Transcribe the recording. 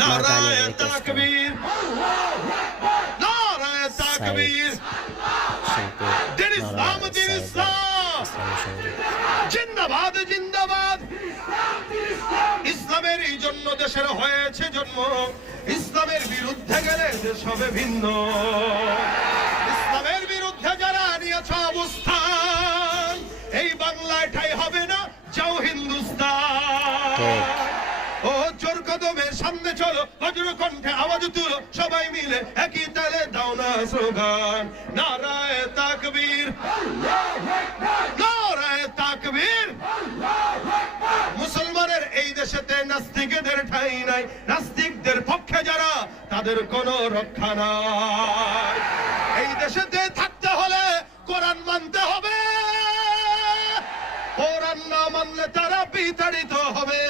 নারায়ে তাকবীর, নারায়ে তাকবীর। দিন ইসলাম, দিন ইসলাম, জিন্দাবাদ, জিন্দাবাদ। ইসলামের এই জন্য দেশের হয়েছে জন্ম, ইসলামের বিরুদ্ধে গেলে দেশ হবে ভিন্ন। ইসলামের বিরুদ্ধে যারা নিয়েছে অবস্থান, এই বাংলায় ঠাই হবে না, যাও হিন্দুস্তান। ও জোর কদমে সামনে চলো, বজ্র কণ্ঠে আওয়াজ তুলো, সবাই মিলে একই তালে দাও না স্লোগান, নারায়ে তাকবীর, নারায়ে তাকবীর। মুসলমানের এই দেশেতে নাস্তিকদের ঠাঁই নাই, নাস্তিকদের পক্ষে যারা তাদের কোনো রক্ষা নাই। এই দেশেতে থাকতে হলে কোরআন মানতে হবে, কোরআন না মানলে তারা বিতাড়িত হবে।